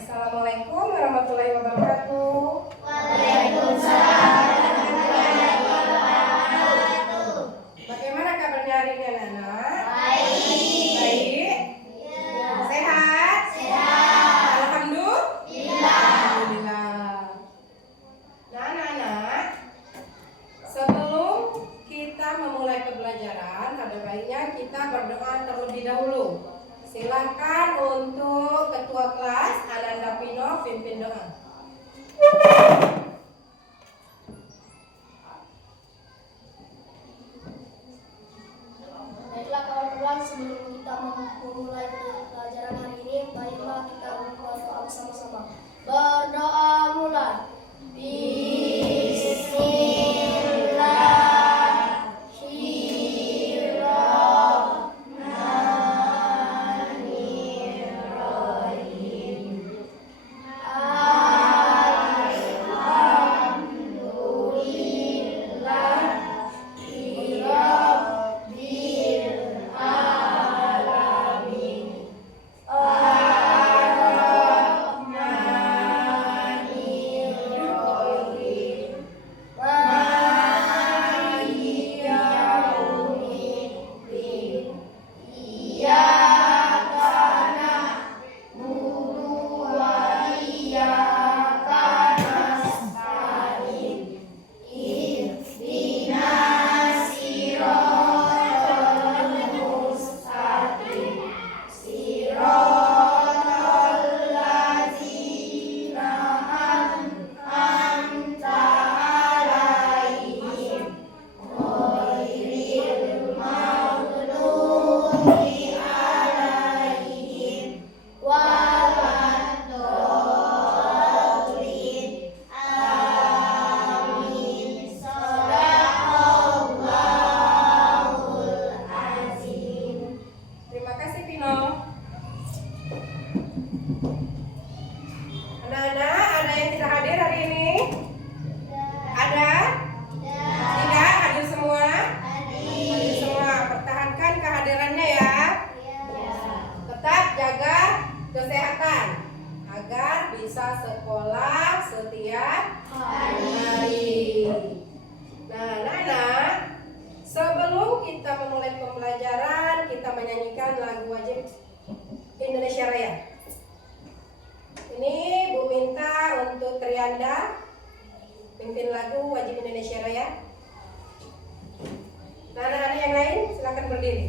Assalamualaikum warahmatullahi wabarakatuh. Waalaikumsalam warahmatullahi wabarakatuh. Bagaimana kabarnya hari ini anak-anak? Baik. Baik? Ya. Sehat? Sehat. Alhamdulillah. Nah anak-anak, sebelum kita memulai pembelajaran, ada baiknya kita berdoa terlebih dahulu. Silakan untuk Ketua Kelas Ananda Pino pimpin doa. Baiklah kawan-kawan, sebelum kita memulai pelajaran hari ini, baiklah kita membuat doa bersama-sama. Berdoa mulai. Terima kasih Pino. Anak-anak, ada yang tidak hadir hari ini? Ada? Tidak? Hadir semua? Hadir semua. Pertahankan kehadirannya ya. Tetap jaga kesehatan agar bisa sekolah setiap hari. Nah, anak-anak, sebelum kita memulai pembelajaran, kita menyanyikan lagu wajib Indonesia Raya. Ini Bu minta untuk Trianda pimpin lagu wajib Indonesia Raya. Nah, anak-anak yang lain silakan berdiri.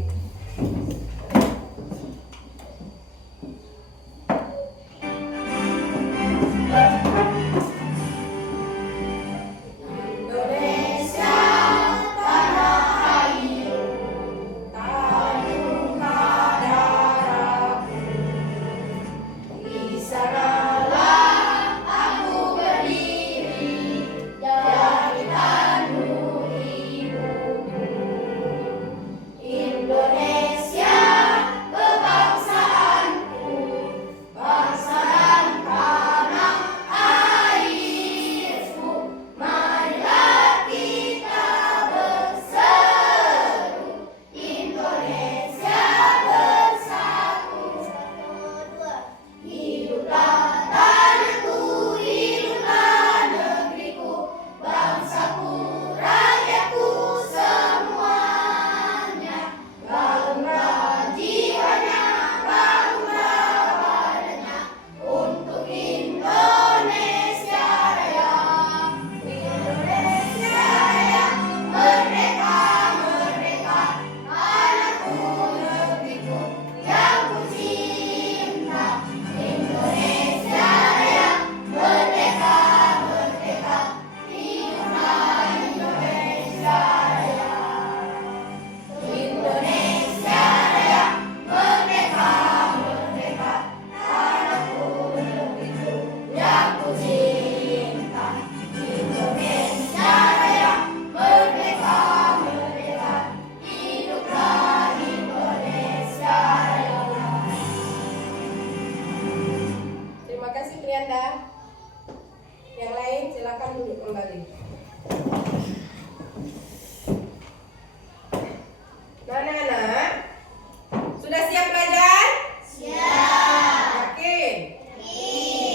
Yang lain silakan duduk kembali. Nah, anak-anak, sudah siap belajar? Siap. Yakin? Yakin.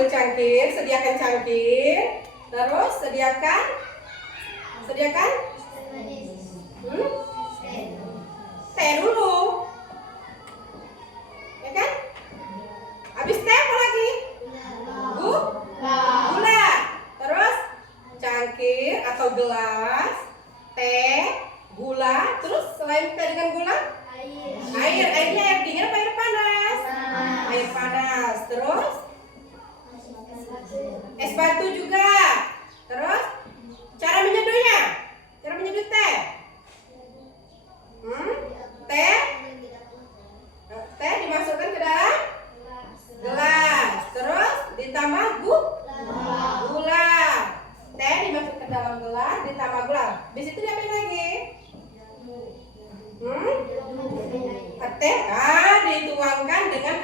ambil cangkir, sediakan cangkir. Terus sediakan teh dulu, ya kan? Habis teh apa lagi? Gula. Terus cangkir atau gelas, teh, gula. Terus selain teh dengan gula, air. Airnya air dingin apa air panas? Air panas. Terus es batu juga. Terus cara menyeduhnya, cara menyeduh teh. Teh dimasukkan ke dalam gelas. Terus ditambah gula. Teh dimasukkan ke dalam gelas, ditambah gula. Di situ diapain lagi? Teh dituangkan dengan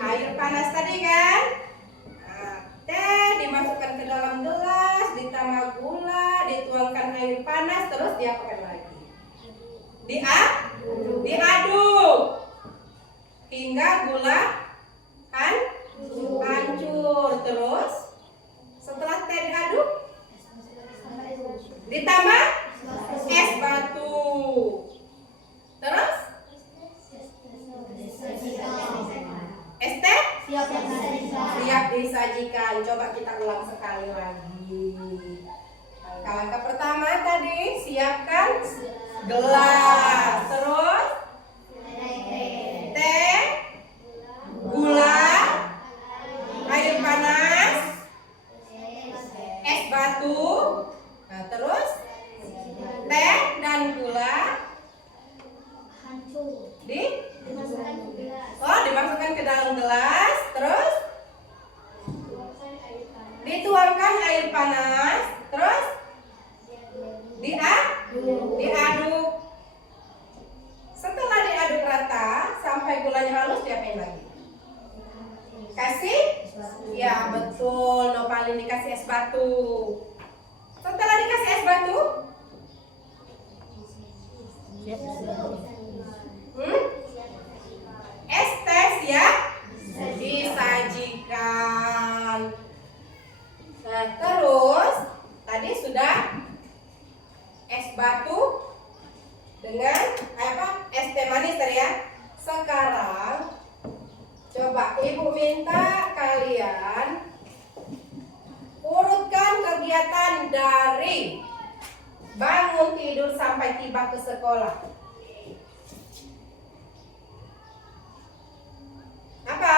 air panas tadi kan? Teh dimasukkan ke dalam gelas, ditambah gula, dituangkan air panas, terus diapakan lagi? Diaduk hingga gula hancur. Terus setelah teh diaduk, ditambah es batu. Terus es teh siap disajikan. Coba kita ulang sekali lagi. Langkah pertama tadi siapkan gelas, terus teh, gula, air panas, es batu. Nah, terus teh dan gula dimasukkan ke dalam gelas, terus dituangkan air panas, terus diaduk. Setelah diaduk rata sampai gulanya halus, diapain lagi? Kasih? Ya betul, Nopalin dikasih es batu. Setelah dikasih es batu, es teh siap disajikan. Nah, terus tadi sudah es batu dengan es teh manis tadi ya. Sekarang coba ibu minta kalian urutkan kegiatan dari bangun tidur sampai tiba ke sekolah. Apa?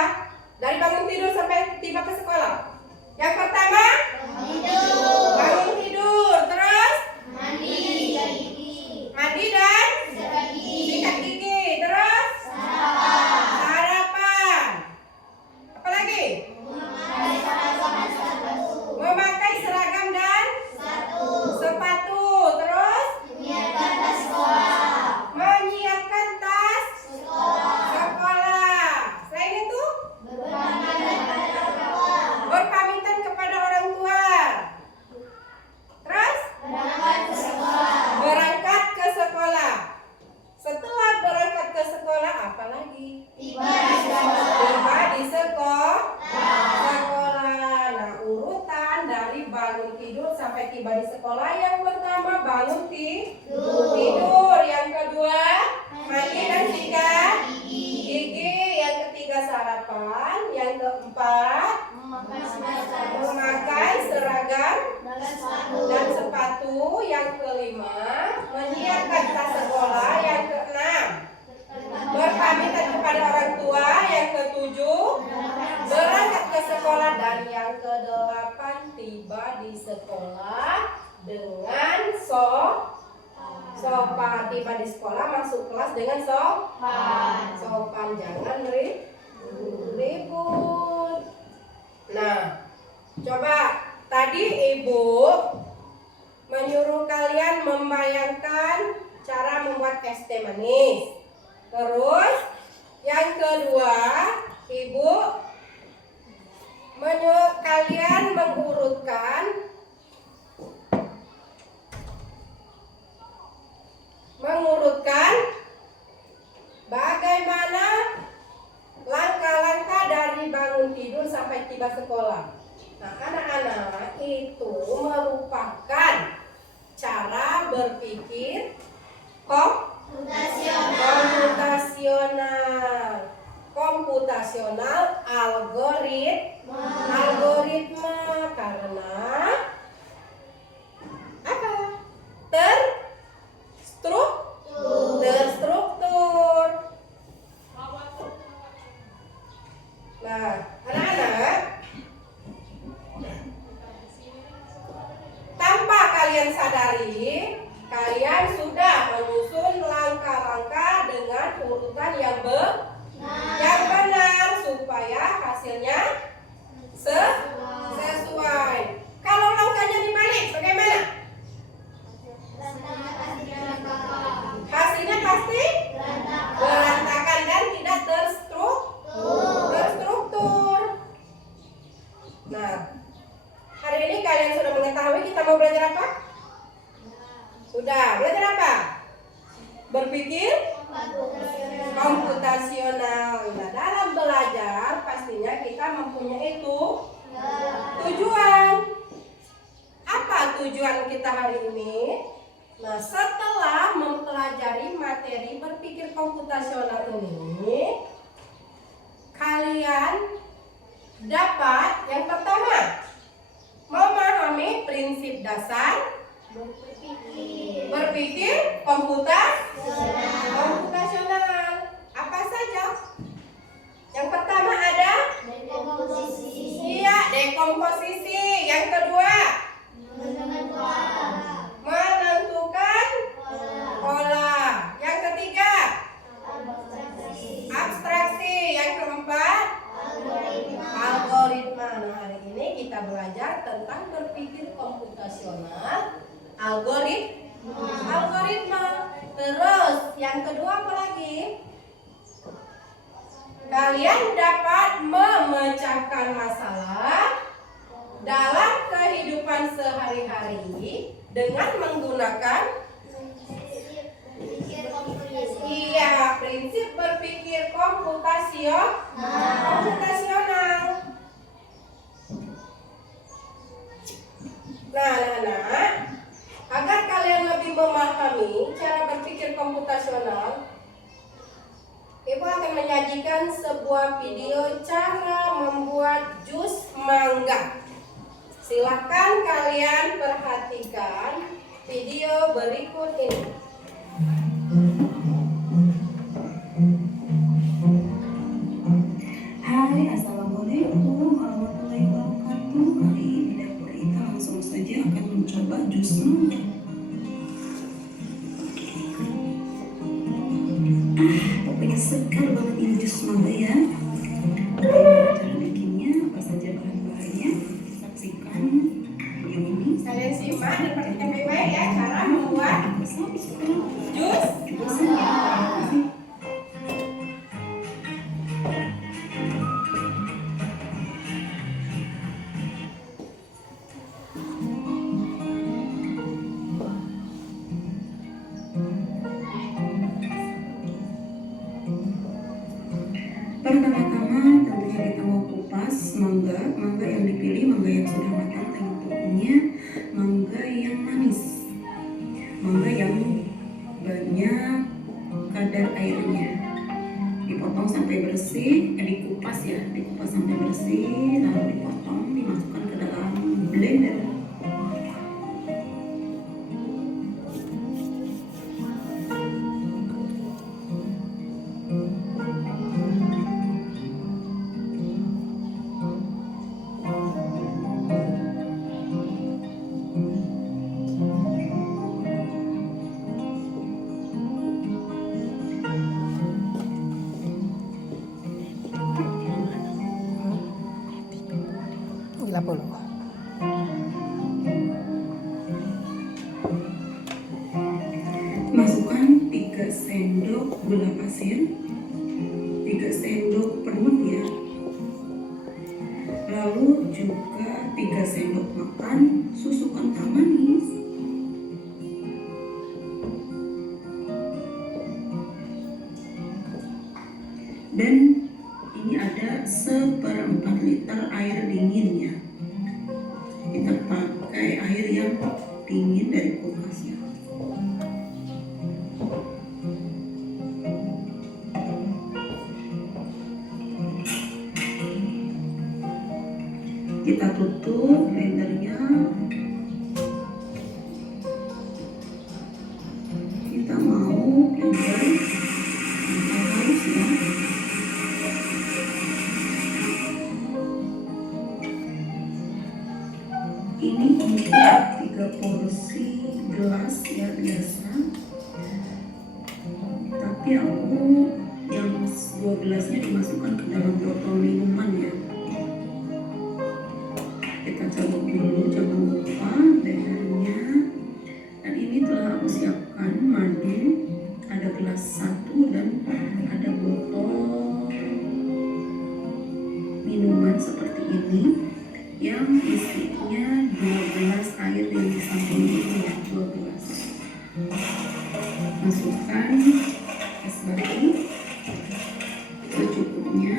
Dari bangun tidur sampai tiba ke sekolah. Yang pertama, bangun tidur, terus mandi dan sikat gigi, terus sarapan. Apa lagi? Memakai seragam dan sepatu, terus menyiapkan tas sekolah. Selain itu, berpamitan kepada orang tua. Terus berangkat ke sekolah. Setelah berangkat ke sekolah, apa lagi? Tiba di sekolah. Nah, urutan dari bangun tidur sampai tiba di sekolah. Yang pertama bangun tidur. Yang kedua mandi dan sikat gigi. Yang ketiga sarapan. Yang keempat memakai seragam dan sepatu. Yang kelima menyiapkan tas sekolah. Yang keenam berpamitan kepada orang tua. Yang ketujuh berangkat ke sekolah. Dan yang kedelapan tiba di sekolah dengan sopan. Tiba di sekolah masuk kelas dengan sopan. Jangan ribut. Nah, coba tadi ibu menyuruh kalian membayangkan cara membuat es teh manis. Terus yang kedua, ibu menyuruh kalian mengurutkan bagaimana langkah-langkah dari bangun tidur sampai tiba tiba sekolah. Nah, anak-anak itu merupakan cara berpikir komputasional algoritma karena apa? Terstruktur. Nah, anak-anak, tanpa kalian sadari, kalian sudah menyusun langkah-langkah dengan urutan yang benar supaya hasilnya sesuai. Kalau langkahnya dibalik, bagaimana? Hasilnya pasti berantakan dan tidak terstruktur. Nah, hari ini kalian sudah mengetahui kita mau belajar apa? Sudah, belajar apa? Berpikir komputasional. Nah, dalam belajar pastinya kita mempunyai tujuan. Apa tujuan kita hari ini? Nah, setelah mempelajari materi berpikir komputasional ini, kalian dapat yang pertama memahami prinsip dasar berpikir komputasional. Apa saja? Yang pertama ada dekomposisi. Yang kedua menentukan pola. Yang ketiga abstraksi. Yang keempat algoritma. Nah, hari ini kita belajar tentang berpikir komputasional algoritma. Terus yang kedua apa lagi? Kalian dapat memecahkan masalah dalam kehidupan sehari-hari dengan menggunakan prinsip berpikir komputasional. Nah, anak-anak, agar kalian lebih memahami cara berpikir komputasional, Ibu akan menyajikan sebuah video cara membuat jus mangga. Silakan kalian perhatikan video berikut ini. Hai, assalamualaikum warahmatullahi wabarakatuh. Kali ini di dapur kita langsung saja akan mencoba jus mangga. Pokoknya segar banget ini jus mangga ya. Bagaimana cara bikinnya? Apa saja bahan-bahannya? Saksikan video ini. Kalian simak dan perhatikan baik-baik ya cara membuat jus mangga. Pertama-tama tentunya kita mau kupas mangga yang dipilih, mangga yang sudah matang tentunya mangga yang manis, mangga yang banyak kadar airnya. Dipotong sampai bersih, dikupas sampai bersih, lalu dipotong, dimasukkan ke dalam blender. Masukkan 3 sendok gula pasir, 3 sendok penuh ya. Lalu juga 3 sendok makan susu kental manis. Dan ini ada 1/4 liter air dingin ya. Kita pakai air yang dingin dari kulkas ya. Kita tutup blendernya. Kita mau blender halus ya. Ini untuk 3 porsi gelas ya biasa. Tapi aku yang 2 gelasnya dimasukkan ke dalam botol minuman ya. Kita cabut dulu, jangan lupa blendernya. Dan ini telah aku siapkan madu, ada gelas 1 dan ada botol minuman seperti ini yang isinya 2 gelas air yang di samping ini ya, 2 gelas. Masukkan es batu secukupnya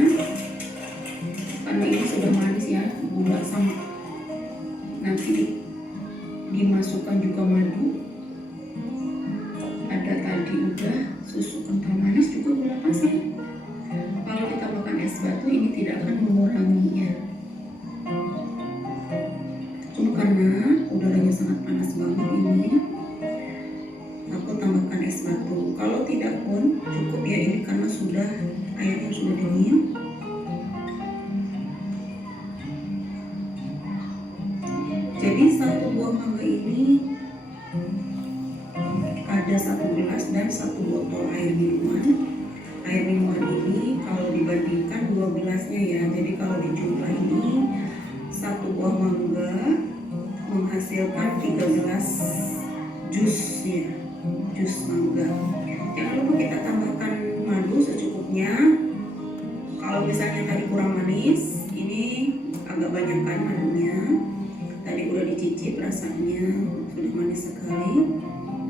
karena ini sudah manis ya, gula sama. Nanti dimasukkan juga madu, ada tadi udah susu kental manis juga gula pasir. Kalau ditambahkan es batu ini tidak akan menguranginya. Cuma karena udaranya sangat panas banget ini, aku tambahkan es batu. Kalau tidak pun cukup ya, ini karena sudah airnya sudah dingin. Jadi 1 buah mangga ini ada 1 gelas dan 1 botol air minuman. Air minuman ini kalau dibandingkan 2 gelasnya ya, jadi kalau dijumlah ini 1 buah mangga menghasilkan 3 gelas jus ya, jus mangga. Jangan lupa kita tambahkan madu secukupnya. Kalau misalnya tadi kurang manis, ini agak banyakkan madunya. Tadi udah dicicip rasanya sudah manis sekali.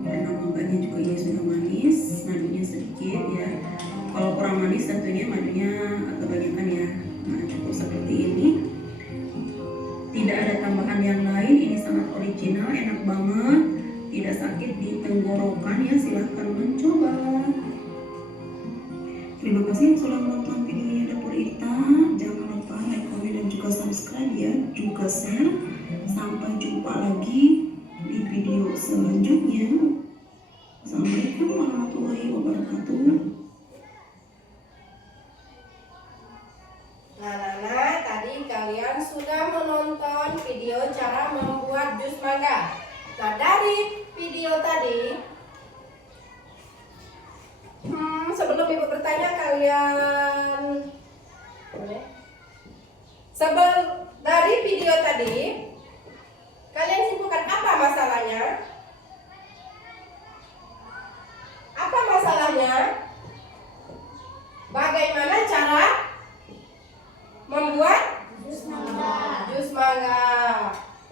Karena mangganya juga ini sudah manis, madunya sedikit ya. Kalau kurang manis tentunya madunya agak banyakkan ya. Nah, cukup seperti ini. Tidak ada tambahan yang lain, ini sangat original, enak banget, tidak sakit di tenggorokan ya, silahkan mencoba. Terima kasih yang sudah menonton videonya Dapur Ita. Jangan lupa like, komen, dan juga subscribe ya, juga share. Sampai jumpa lagi di video selanjutnya. Assalamualaikum warahmatullahi wabarakatuh. Nah, tadi kalian sudah menonton video cara membuat jus mangga. Nah, dari video tadi, sebelum ibu bertanya kalian, dari video tadi, kalian simpulkan apa masalahnya? Apa masalahnya? Bagaimana cara membuat jus mangga?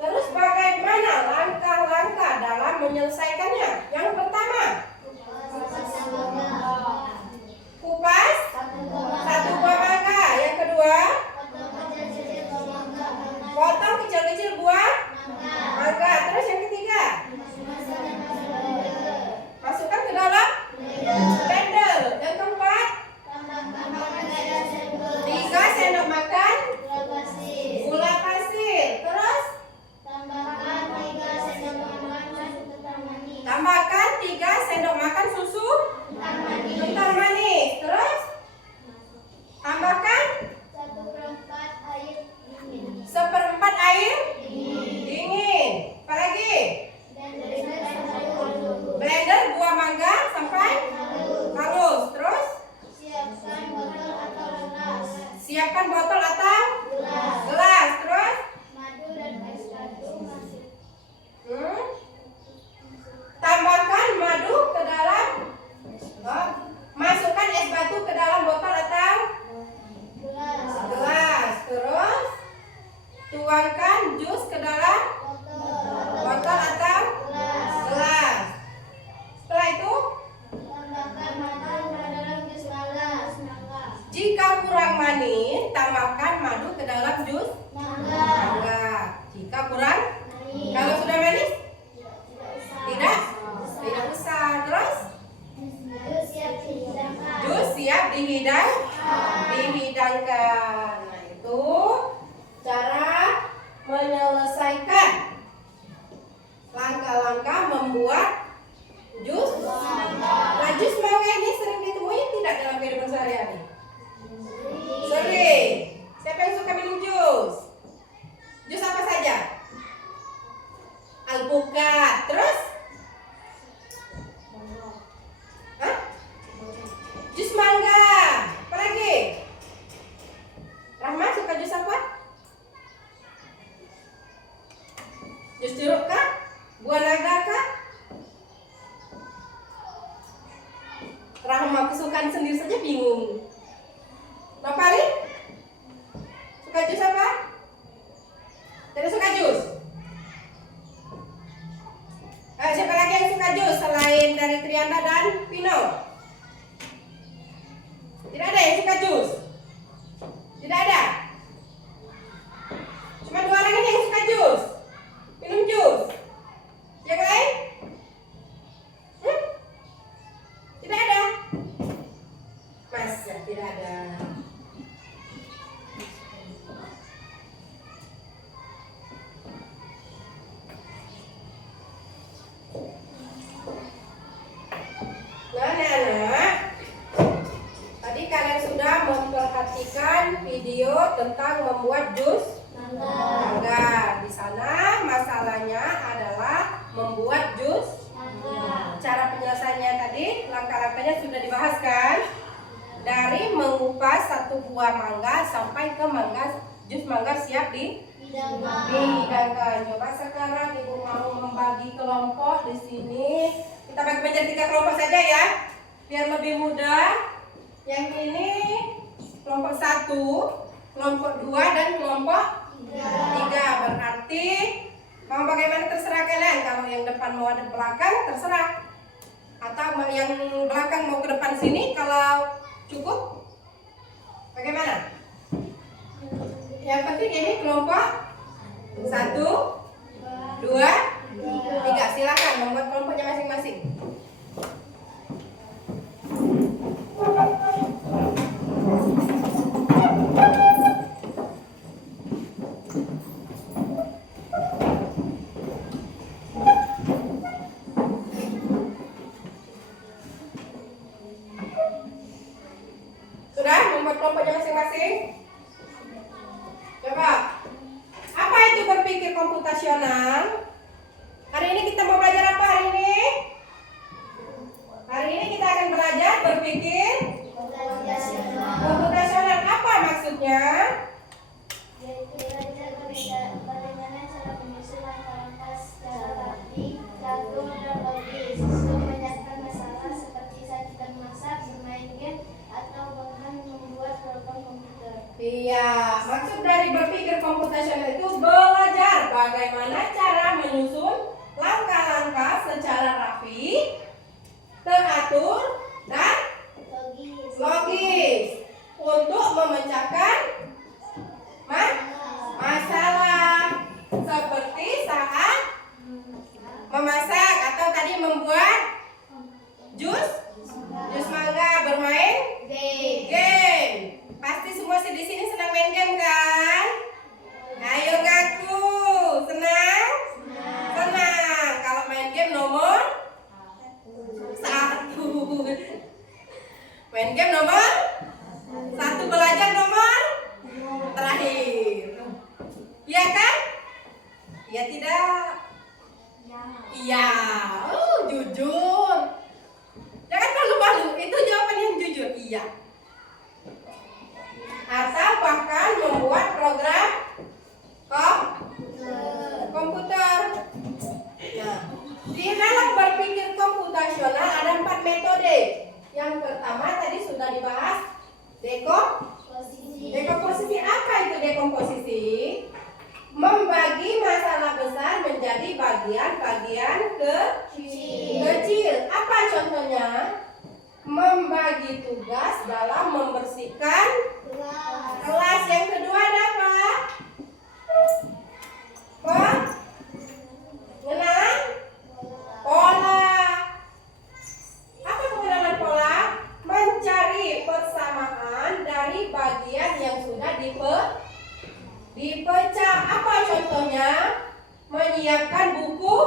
Terus bagaimana langkah-langkah dalam menyelesaikannya? Yang pertama, kupas 1 buah mangga. Yang kedua, potong kecil-kecil buah mangga. Terus yang ketiga, masukkan ke dalam blender. Yang keempat, 3 sendok makan gula pasir. Terus tambahkan 3 sendok makan susu kental manis. Terus tambahkan 1/4 air dingin. Apa lagi? Blender buah mangga sampai halus. Terus siapkan botol atau gelas. Terus tambahkan madu ke dalam, masukkan es batu ke dalam botol atau gelas. Terus tuangkan jus ke dalam botol atau gelas. Setelah itu, jika kurang kurang manis, tambahkan madu ke dalam jus mangga. Jika kurang, kalau sudah manis, tidak usah. Terus, jus siap dihidangkan. Nah, itu cara menyelesaikan langkah-langkah membuat jus mangga. Nah, jus mangga ini sering ditemui tidak dalam kehidupan sehari-hari? Sering. Siapa yang suka minum jus? Jus apa saja? Alpukat. Terus? Hah? Jus mangga. Apa lagi? Rahma suka jus apa? Jus jeruk kah? Buah naga kah? Rahma kesukaan sendiri saja bingung. Nopali? Suka jus apa? Tidak suka jus? Siapa lagi yang suka jus selain dari Trianda dan Pino? Tidak ada yang suka jus? Tidak ada? Cuma 2 orang ini yang suka jus? Minum jus? Yang lain? Tidak ada? Masa tidak ada? Nah, anak-anak, tadi kalian sudah memperhatikan video tentang membuat jus mangga. Di sana masalahnya adalah membuat jus mangga. Cara penyelesaiannya tadi, langkah-langkahnya sudah dibahas kan? Dari mengupas satu buah mangga sampai ke jus mangga siap dihidangkan. Coba sekarang ibu mau membagi kelompok di sini. Kita bagi menjadi 3 kelompok saja ya, biar lebih mudah. Yang ini kelompok 1, kelompok 2, dan kelompok 3. Berarti mau bagaimana terserah kalian. Kalau yang depan mau ada belakang terserah, atau yang belakang mau ke depan sini. Kalau cukup, bagaimana? Yang penting ini kelompok 1, 2, 3. Silakan membuat kelompoknya masing-masing. Sudah membuat kelompoknya masing-masing? Coba, apa itu berpikir komputasional? Hari ini kita mau belajar apa hari ini? Hari ini kita akan belajar berpikir komputasional. Apa maksudnya? Bagaimana cara menyusun langkah-langkah secara rapi, teratur, dan logis, memecahkan masalah seperti saat kita memasak, bermain game, atau bahkan membuat program komputer. Iya, maksud dari berpikir komputasional itu belajar bagaimana cara menyusun langkah-langkah secara rapi, teratur, dan logis untuk memecahkan masalah, seperti saat memasak atau tadi membuat jus mangga, bermain game. Pasti semua di sini senang main game kan? Ayo ngaku, senang? Senang. Kalau main game nomor 1. Main game nomor 1, belajar nomor terakhir. Iya kan? Iya tidak? Iya. Jujur. Jangan malu-malu. Itu jawaban yang jujur. Iya. Atau bahkan membuat program komputer. Nah, di dalam berpikir komputasional ada 4 metode. Yang pertama tadi sudah dibahas, dekomposisi. Apa itu dekomposisi? Membagi masalah besar menjadi bagian-bagian kecil. Apa contohnya? Membagi tugas dalam membersihkan contohnya? Menyiapkan buku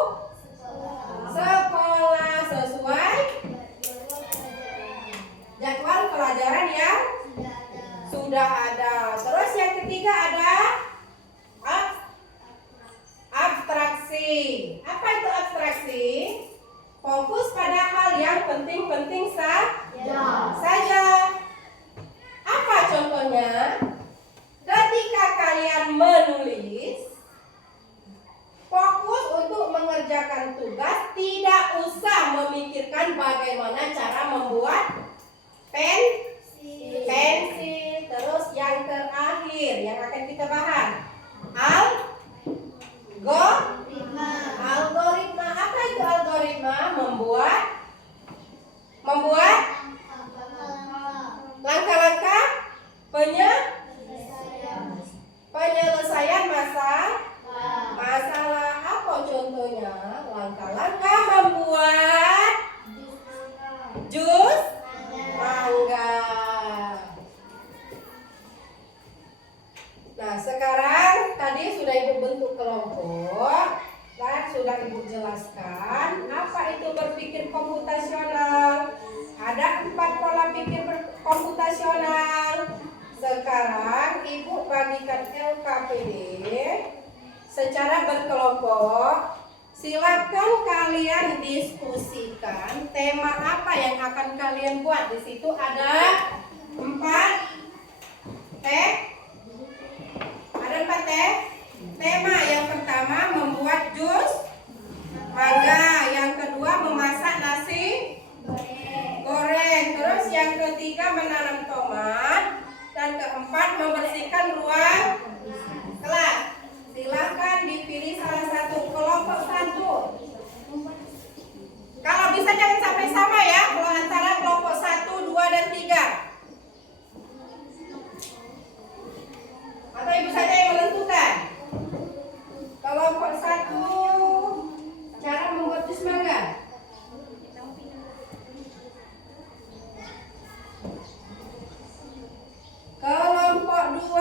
sekolah sesuai jadwal pelajaran yang sudah ada. Terus yang ketiga ada abstraksi. Apa itu abstraksi? Fokus pada hal yang penting-penting saja. Apa contohnya? Ketika kalian menulis, fokus untuk mengerjakan tugas, tidak usah memikirkan bagaimana cara membuat pensil. Terus yang terakhir yang akan kita bahas, algoritma. Apa itu algoritma? Membuat langkah-langkah penyelesaian masalah. Apa contohnya? Langkah-langkah membuat jus mangga. Nah, sekarang tadi sudah Ibu bentuk kelompok dan sudah Ibu jelaskan apa itu berpikir komputasional. Ada 4 pola pikir komputasional. Sekarang Ibu bagikan LKPD secara berkelompok. Silakan kalian diskusikan tema apa yang akan kalian buat. Di situ ada 4 tema. Yang pertama membuat jus mangga, yang kedua memasak nasi goreng, terus yang ketiga menanam tomat, dan keempat membersihkan ruang kelas. Silakan dipilih salah satu. Kelompok 1. Kalau bisa jangan sampai sama ya, kalau antara kelompok 1, 2, dan 3. Atau Ibu saja yang menentukan. Kelompok 1, cara membuat jus mangga. Kelompok 2,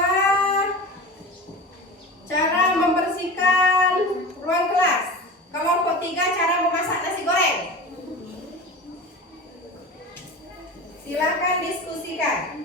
cara membersihkan ruang kelas. Kelompok 3, cara memasak nasi goreng. Silakan diskusikan.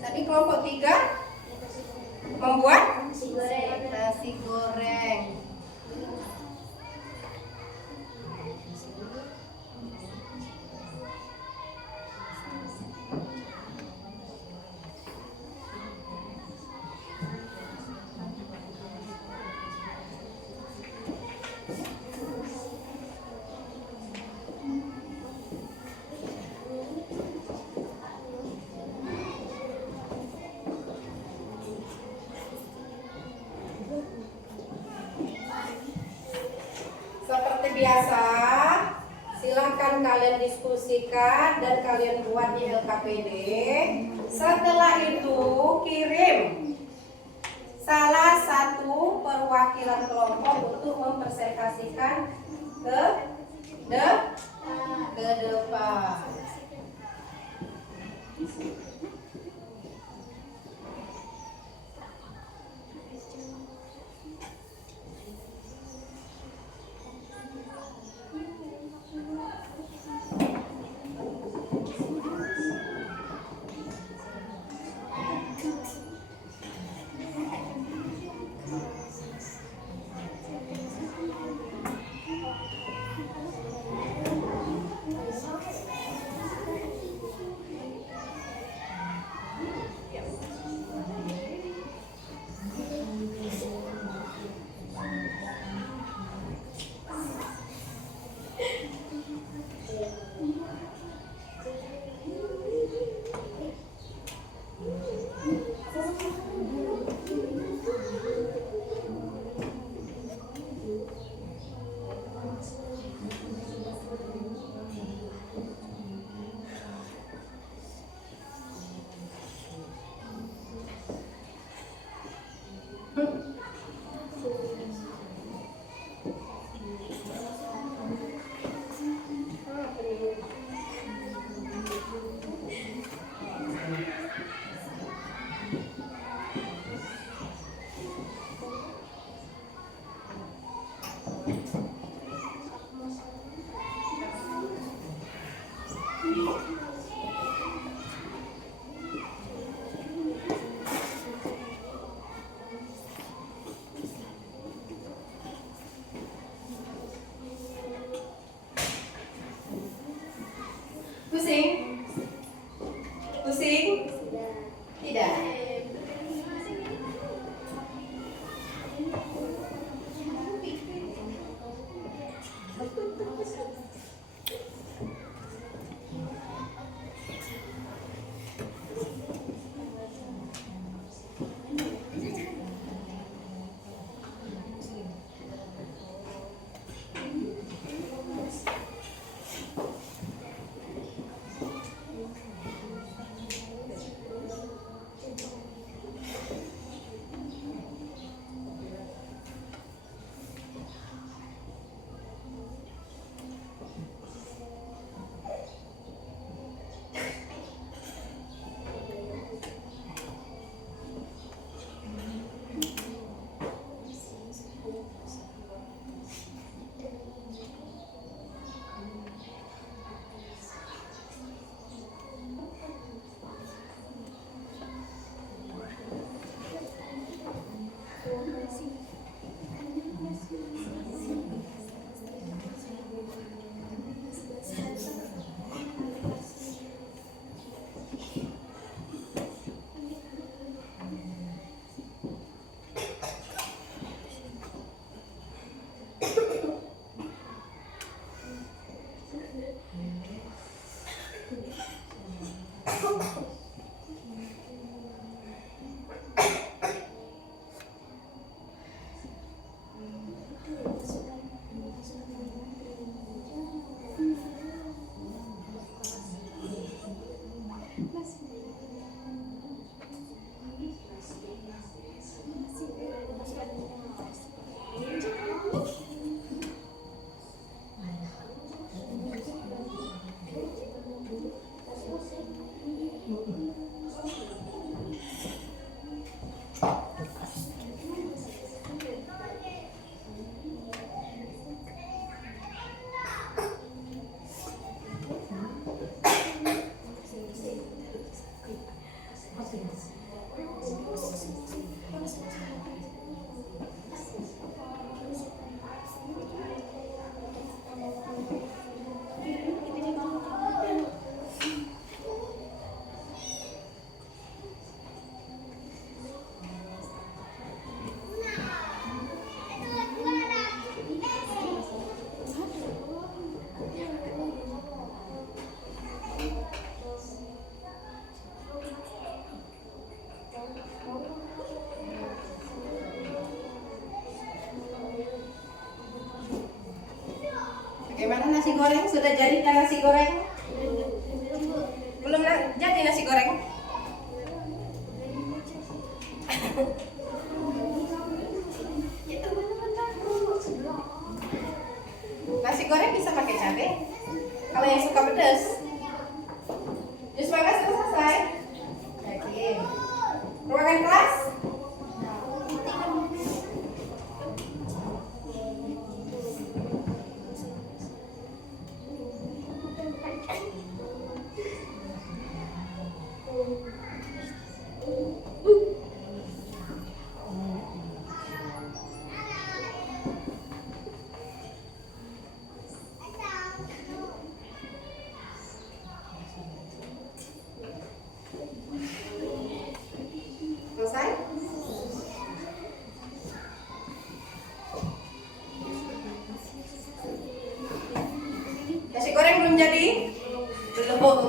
Tadi kelompok 3 membuat nasi goreng. biasa, silakan kalian diskusikan dan kalian buat di LKPD. Setelah itu kirim salah satu perwakilan kelompok untuk mempresentasikan ke depan. Pusing? Pusing? Tidak. nasi goreng? Sudah jadi kan nasi goreng? Belum jadi nasi goreng? Nasi goreng bisa pakai cabai. Kalau yang suka pedas. Jus mangga sudah selesai. Oke. Ruangan kelas? Selesai? Nasi goreng belum jadi? Belum.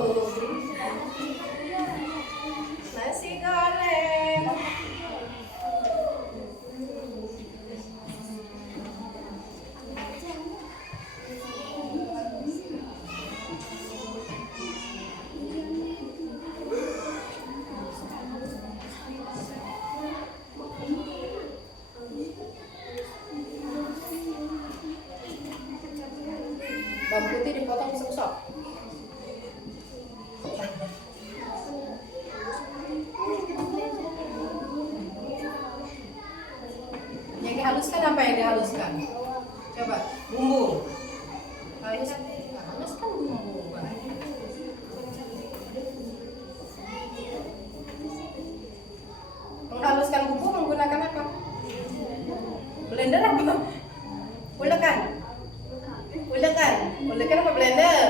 Nasi goreng. Bawang putih dipotong besar-besar. Yang dihaluskan apa yang dihaluskan? Coba bumbu. Haluskan bumbu. Menghaluskan bumbu menggunakan apa? Blender apa? Ulekan. Ulekan apa blender?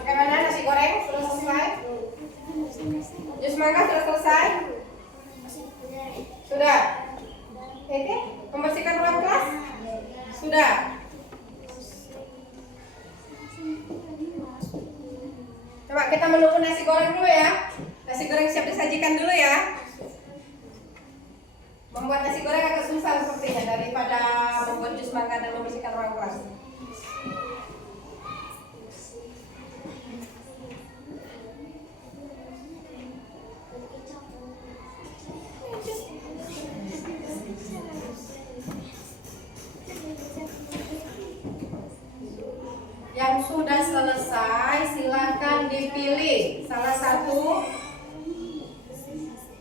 Bagaimana nasi goreng sudah selesai? Jus mangga sudah selesai? Sudah. Oke, membersihkan ruang kelas? Sudah. Coba kita menunggu nasi goreng dulu ya. Nasi goreng siap disajikan dulu ya. Membuat nasi goreng agak susah sepertinya daripada membuat jus mangga dan membersihkan ruang kelas. Yang sudah selesai silakan dipilih salah satu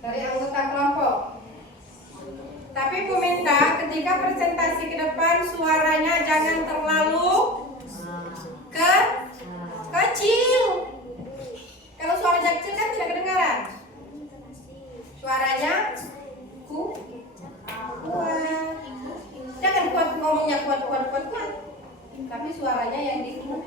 dari anggota kelompok. Tapi Bu minta ketika presentasi ke depan suaranya jangan terlalu kecil. Kalau suaranya kecil kan tidak kedengaran. Suaranya kuat. Jangan kuat ngomongnya kuat. Tapi suaranya yang dikuat.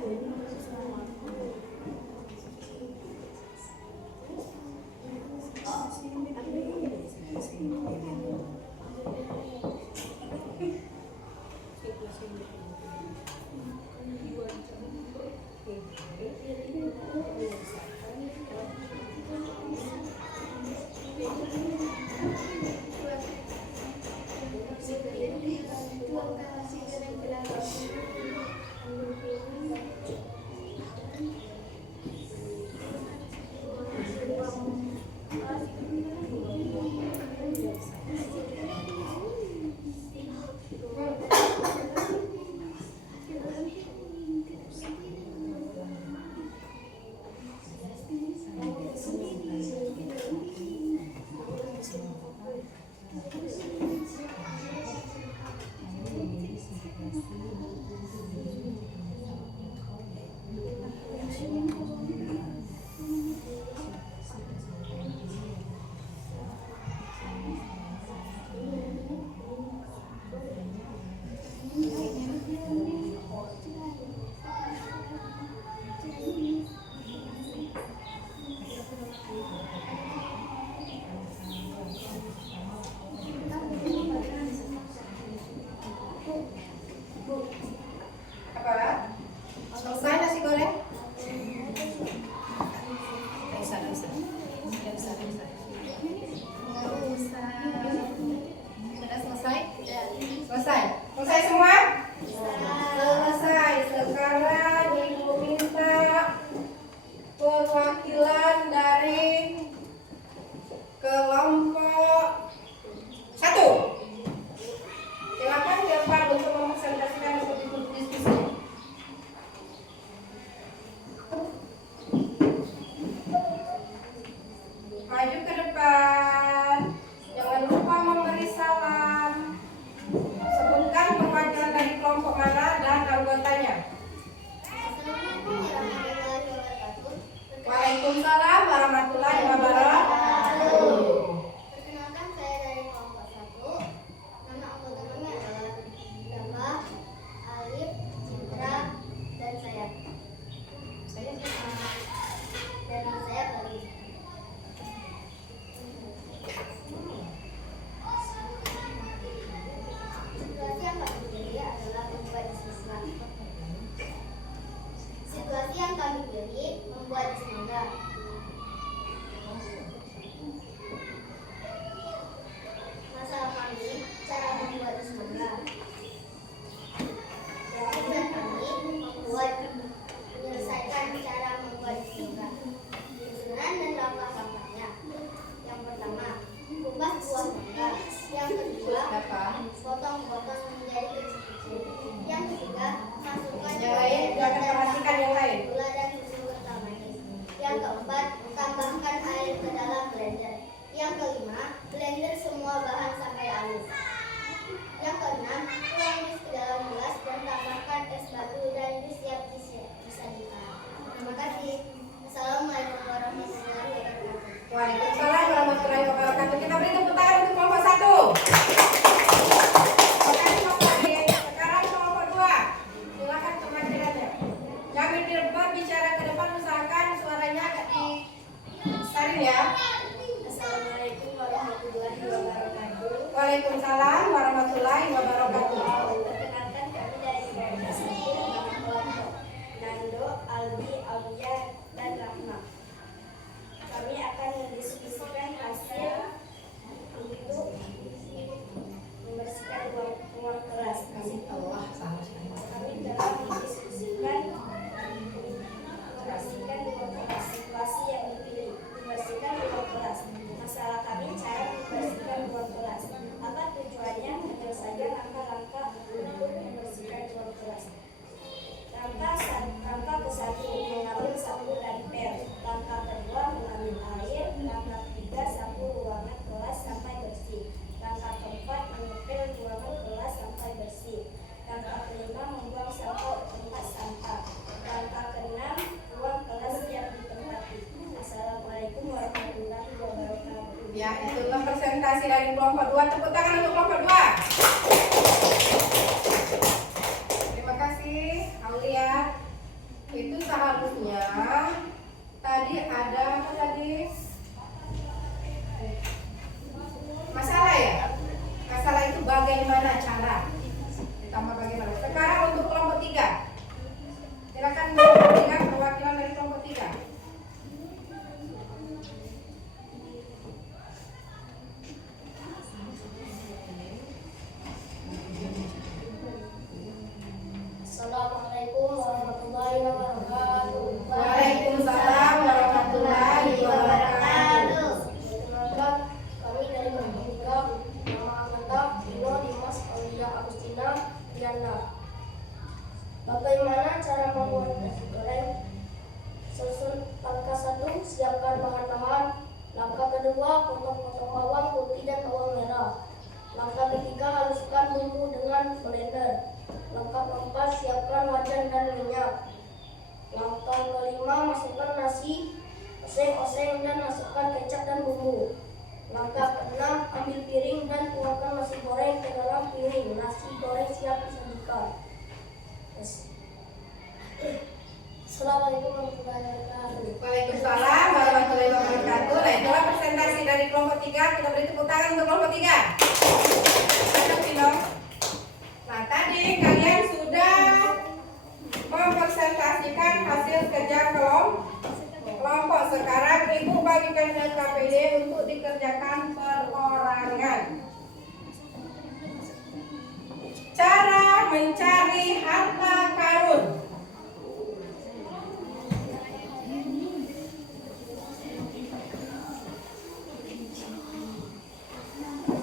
Selesai nasi goreng? Bisa. Sudah selesai? Selesai semua? Selesai. Sekarang Ibu minta perwakilan dari kelompok 1. Silakan ke depan untuk mempresentasikan topik diskusi. Maju ke depan. Jangan lupa memberi salam. Sebutkan perwakilan dari kelompok mana dan anggotanya. Waalaikumsalam warahmatullahi wabarakatuh. Perkenalkan, saya dari kelompok 1. Nama anggota kami adalah Dava, Alif, Citra, dan saya. Dan nama saya Bali. Situasi yang kami pilih adalah membuat siswa. Situasi yang kami pilih membuat semangga. Masalah kami cara membuat semangga. Tujuan kami menyelesaikan cara membuat semangga. Susunan dan langkah-langkahnya. Yang pertama, kupas buah mangga. Yang kedua, potong-potong menjadi kecil-kecil. Yang ketiga, masukkan Yang lain, jangan perhatikan yang lain. gula dan susu kental manis. Yang keempat, tambahkan air ke dalam blender. Yang kelima, blender semua bahan sampai halus. Yang keenam, tuang jus ke dalam gelas dan tambahkan es batu dan jus siap disajikan. Terima kasih. Assalamualaikum warahmatullahi wabarakatuh. Waalaikumsalam warahmatullahi wabarakatuh. Kita beri tepuk tangan untuk kelompok 1. Oke, kelompok ini. Sekarang kelompok 2. Silakan kemahirannya. Jangan berbicara ke depan, usahakan suaranya agak disaring ya. Assalamualaikum warahmatullahi wabarakatuh. Waalaikumsalam warahmatullahi wabarakatuh. Perkenalkan, kami dari kelompok 1. Nama kelompok Nando, Albi, Aulia, dan Rahma. Kami akan mendiskusikan hasil untuk membersihkan ruang kelas. Kami telah mendiskusikan membersihkan ruang kelas. Situasi yang dipilih, membersihkan ruang kelas. Masalah kami cara membersihkan ruang kelas. Apa tujuannya? Menyelesaikan langkah-langkah untuk membersihkan ruang kelas. Langkah ke-1, mengambil sapu Ya, itulah presentasi dari kelompok 2. Tepuk tangan untuk kelompok 2. Terima kasih, Aulia. Itu seharusnya tadi ada apa tadi? Masalah ya? Masalah itu bagaimana cara? Ditambah bagaimana? Sekarang untuk kelompok 3. Silakan kelompok 3, perwakilan dari kelompok 3. Assalamualaikum warahmatullahi wabarakatuh. Waalaikumsalam warahmatullahi wabarakatuh. Perkenalkan, kami dari kelompok 3, nama Agnata, Dino, Dimas, Aulia, Agustina, Diana. Bagaimana cara membuat nasi goreng? Susun langkah 1, siapkan bahan-bahan. Langkah kedua, potong-potong bawang putih dan bawang merah. Langkah ketiga, haluskan bumbu dengan blender. Langkah keempat, siapkan wajan dan minyak. Langkah kelima, masukkan nasi, oseng-oseng dan masukkan kecap dan bumbu. Langkah keenam, ambil piring dan tuangkan nasi goreng ke dalam piring. Nasi goreng siap disajikan. Assalamualaikum warahmatullahi wabarakatuh. Waalaikumsalam warahmatullahi wabarakatuh. Nah, itulah presentasi dari kelompok 3. Kita beri tepuk tangan untuk kelompok 3. Cocok, Dino. Nah, tadi kalian sudah mempresentasikan hasil kerja kelompok. Sekarang Ibu bagikan LKPD untuk dikerjakan perorangan. Cara mencari harta karun.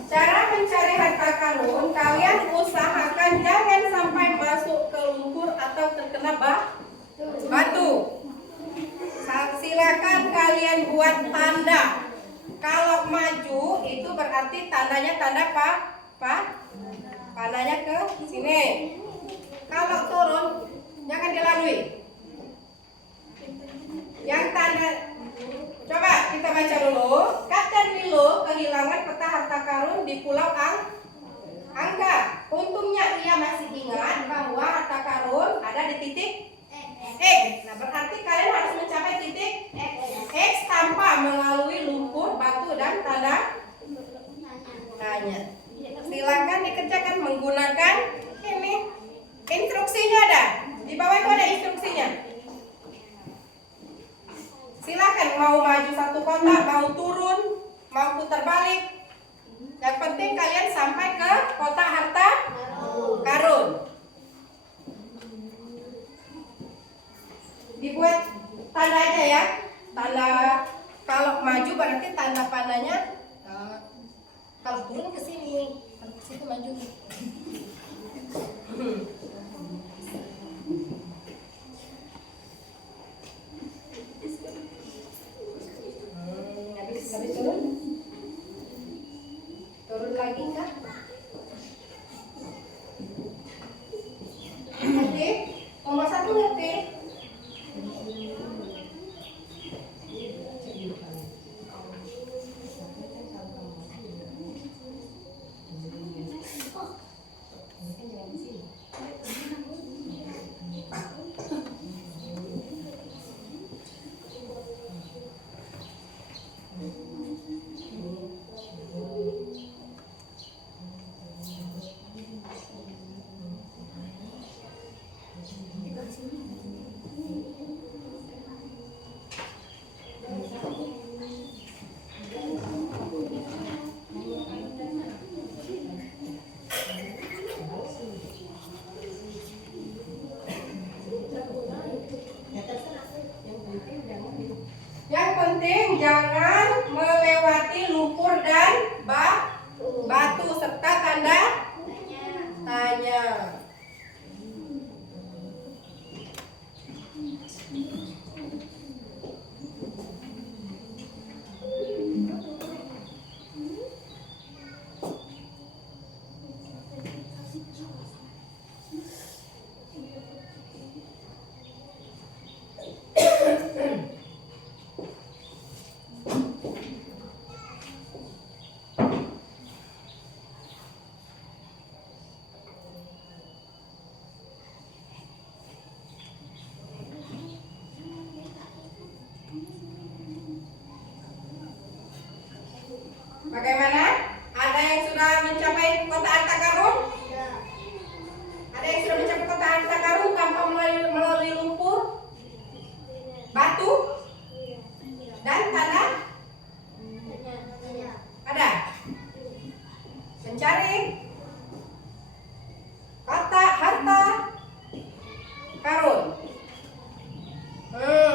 Cara mencari harta karun, kalian usahakan jangan sampai masuk ke lumpur atau terkena batu. Silakan kalian buat tanda. Kalau maju itu berarti tandanya tanda panahnya ke sini. Kalau turun jangan dilalui. Yang tanda, coba kita baca dulu. Kapten Lilo kehilangan peta harta karun di Pulau Angka. Untungnya ia masih ingat bahwa harta karun ada di titik X. Nah, berarti kalian harus mencapai titik X tanpa melalui lumpur, batu, dan tanda tanya. Silakan dikerjakan menggunakan ini. Instruksinya ada. Di bawah itu ada instruksinya. Silakan mau maju satu kotak, mau turun, mau putar balik. Yang penting kalian sampai ke kotak harta karun. Dibuat tanda aja ya. Tanda kalau maju berarti tanda panahnya. Kalau turun ke sini, kalau ke situ maju. Habis turun. Turun lagi kah? Ngerti? Nomor 1 ngerti? Bagaimana? Ada yang sudah mencapai kota harta karun? Ada yang sudah mencapai kota harta karun tanpa melalui lumpur, batu, dan tanah? Ada? Mencari kota harta karun.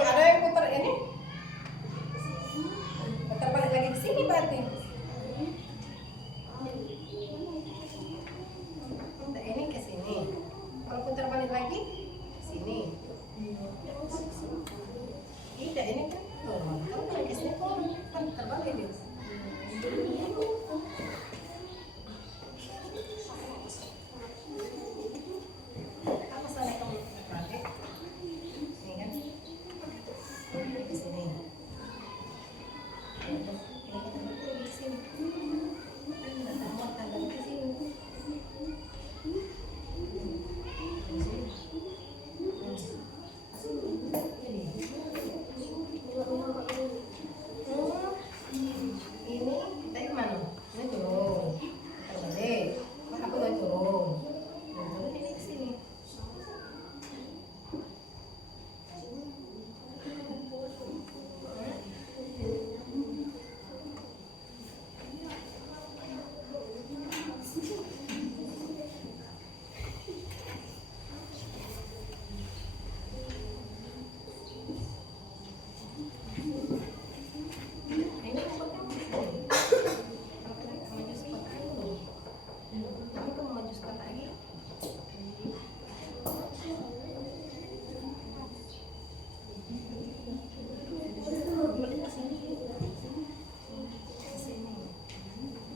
Ada yang putar ini? Putar balik lagi ke sini berarti. Ini ke sini. Kalau putar balik lagi ke sini. Tidak, ini kan turun. Kalau balik ke sini turun, putar balik dia. Apa salah kamu balik? Ini kan ke sini. Ini kita balik ke sini. Kita muatan balik ke sini. Ini kita kemana? Ini turun. Terbalik. Maka aku mau turun. Turun ini ke sini. Ini maju cepat aja loh. Kamu maju cepat aja. Sini.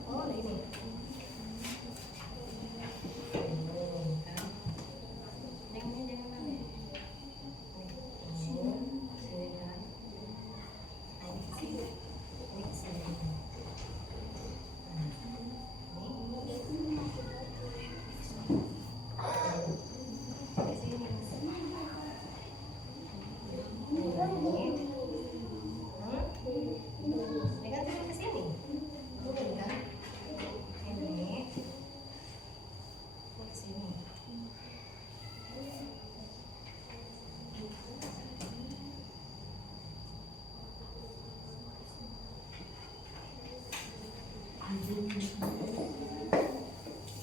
Oh, ini. Ini jangan lama. Sini kan.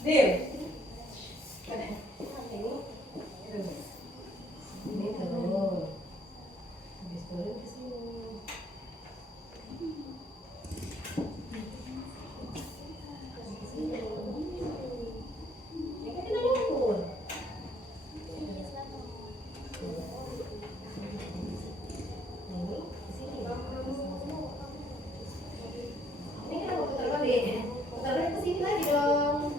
Deal. Ini turun. Habis turun ke sini. Ini kan kita lumpur. Ini ke sini. Ini kan putar balik. Putar balik ke sini lagi dong.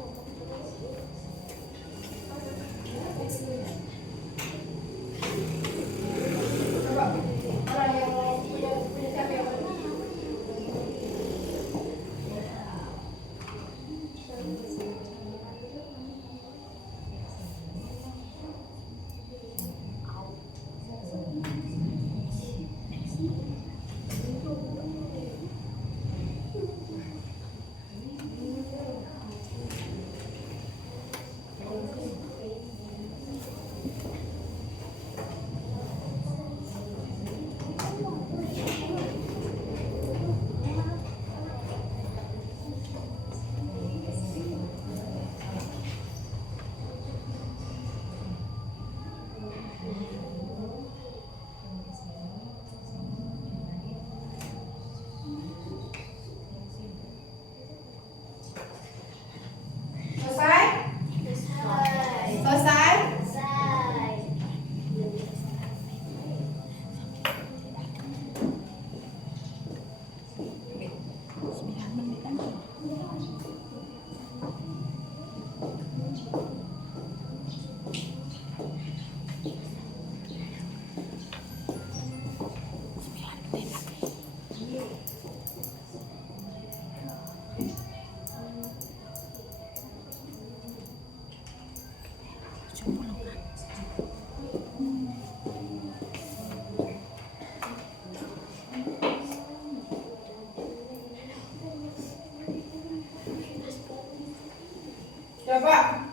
Coba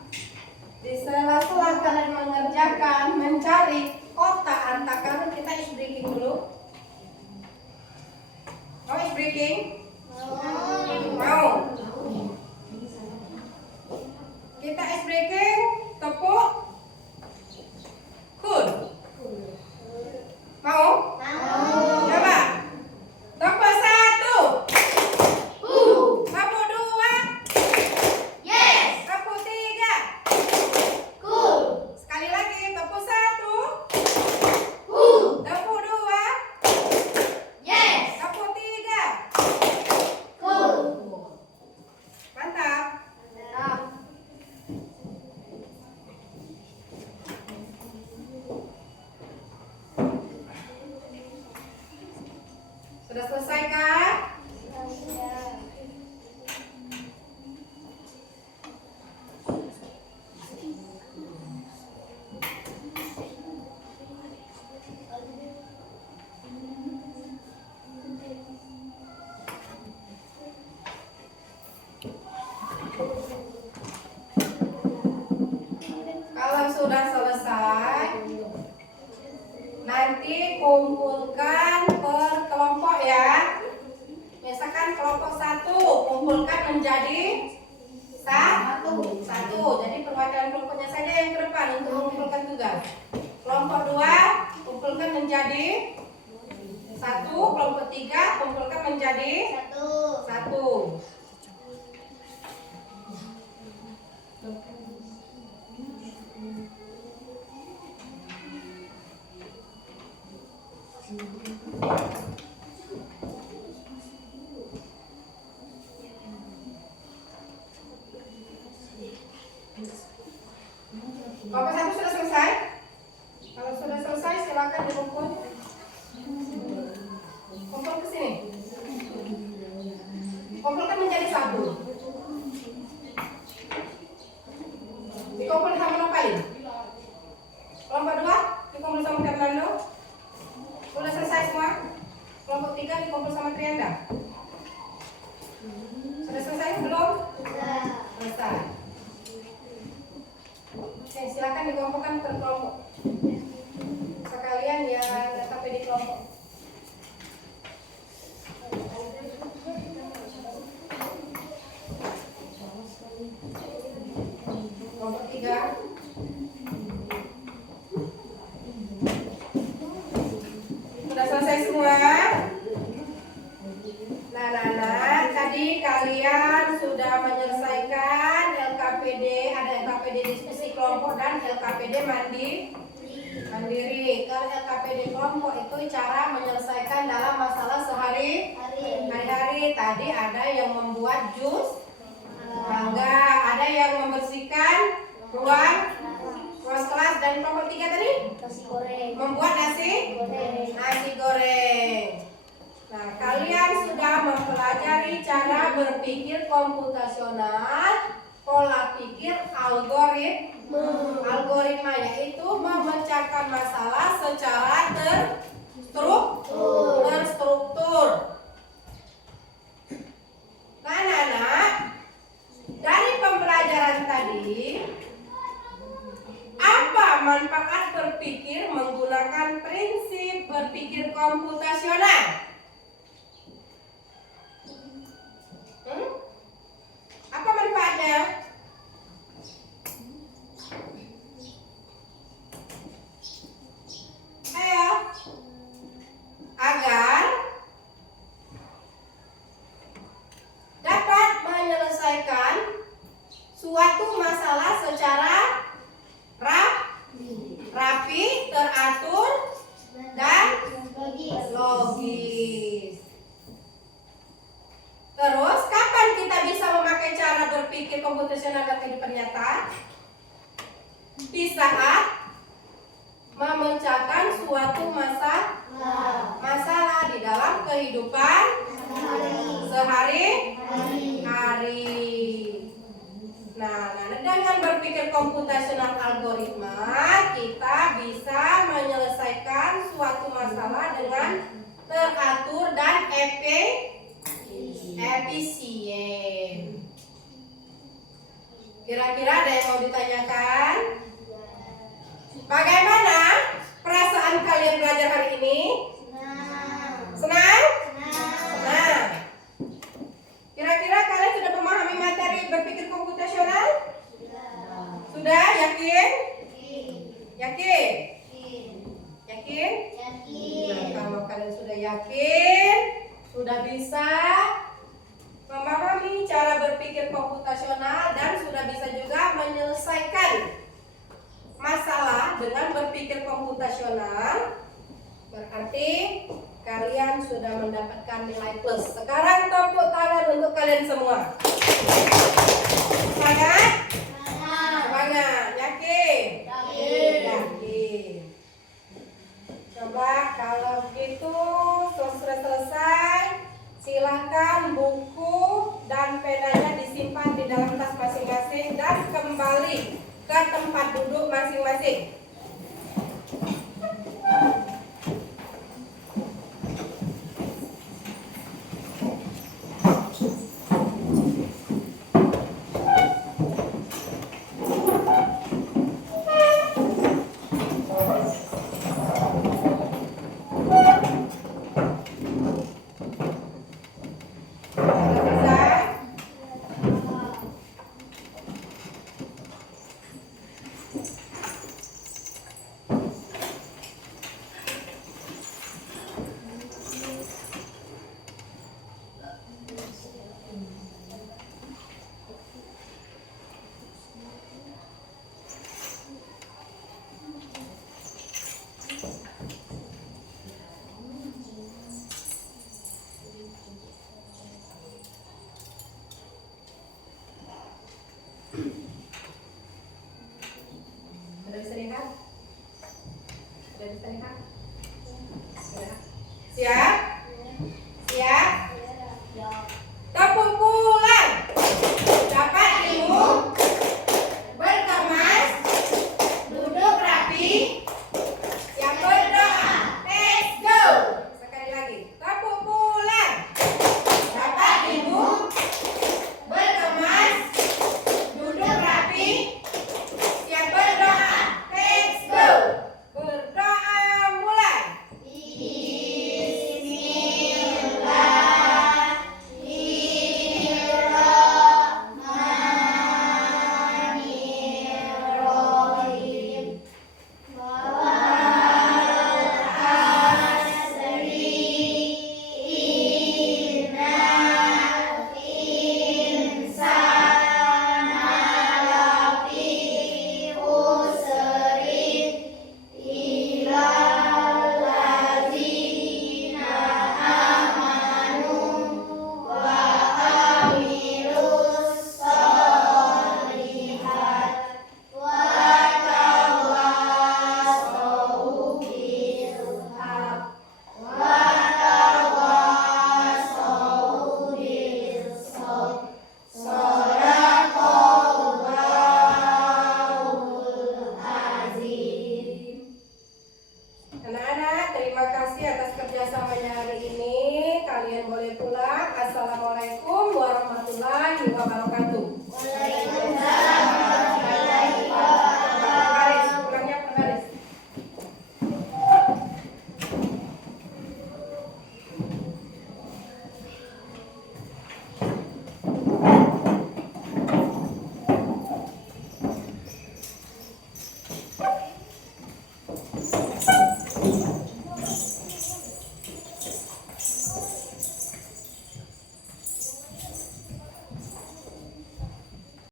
di sela-sela kalian mengerjakan mencari kotak antakan, kita is breaking dulu. Mau is breaking? Mau. Kita is breaking tepuk. Cool. Mau? Coba. Tepuk 1. Tepuk 2. Tepuk 3. Sekali lagi, tepuk 1. Tepuk 2. Tepuk 3. Mantap. Sudah selesai kan? Kalau sudah selesai, nanti kumpulkan per kelompok ya. Misalkan kelompok 1 kumpulkan menjadi satu. Jadi perwakilan kelompoknya saja yang ke depan untuk mengumpulkan tugas. Kelompok 2 kumpulkan menjadi 1. Kelompok 3 kumpulkan menjadi 1. Kelompok 1 sudah selesai? Kalau sudah selesai silakan dikumpul. Kumpul ke sini. Kumpulkan menjadi 1. Dikumpul sama Nopalin. Kelompok 2 dikumpul sama Fernando. Sudah selesai semua? Kelompok 3 dikumpul sama Trianda. Sudah selesai belum? Selesai. Oke, silakan dikelompokkan per kelompok. Sekalian ya, tapi di kelompok. Kelompok 3. Sudah selesai semua? Nah, tadi kalian sudah menyelesaikan LKPD, ada LKPD diskusi kelompok dan LKPD mandiri. Kalau LKPD kelompok itu cara menyelesaikan dalam masalah hari-hari. Tadi ada yang membuat jus mangga, ada yang membersihkan ruang kelas, dan kelompok 3 tadi membuat nasi goreng. Nah, kalian sudah mempelajari cara berpikir komputasional, pola pikir algoritma, yaitu memecahkan masalah secara terstruktur. Nah, anak-anak, dari pembelajaran tadi, apa manfaat berpikir menggunakan prinsip berpikir komputasional? Apa manfaatnya? Ayo. Agar dapat menyelesaikan suatu masalah secara rapi, teratur, dan logis. Terus, kapan kita bisa memakai cara berpikir komputasional dalam kehidupan nyata? Di saat memecahkan suatu masalah di dalam kehidupan sehari-hari. Nah, dengan berpikir komputasional algoritma, kita bisa menyelesaikan suatu masalah dengan teratur dan efisien. Kira-kira ada yang mau ditanyakan? Bagaimana perasaan kalian belajar hari ini? Senang? Senang. Kira-kira kalian sudah memahami materi berpikir komputasional? Sudah? Yakin? Yakin? Yakin? Nah, kalau kalian sudah yakin, sudah bisa memahami cara berpikir komputasional dan sudah bisa juga menyelesaikan masalah dengan berpikir komputasional, berarti kalian sudah mendapatkan nilai plus. Sekarang tepuk tangan untuk kalian semua. Semangat? Semangat. Yakin? Yakin. Coba kalau begitu selesai, silakan buku dan penanya disimpan di dalam tas masing-masing dan kembali ke tempat duduk masing-masing. Sudah bisa lihat? Sudah bisa lihat? Sudah. Siap? Siap? Tepuk pulang. Dapat ilmu, berkemas, duduk rapi, siap berdoa. Let's go. Sekali lagi. Tepuk pulang. Dapat ilmu, berkemas, duduk rapi, siap berdoa. Let's go. Berdoa mulai. Anak-anak, terima kasih atas kerjasamanya hari ini. Kalian boleh pulang. Assalamualaikum warahmatullahi wabarakatuh. Berbaris, pulangnya berbaris.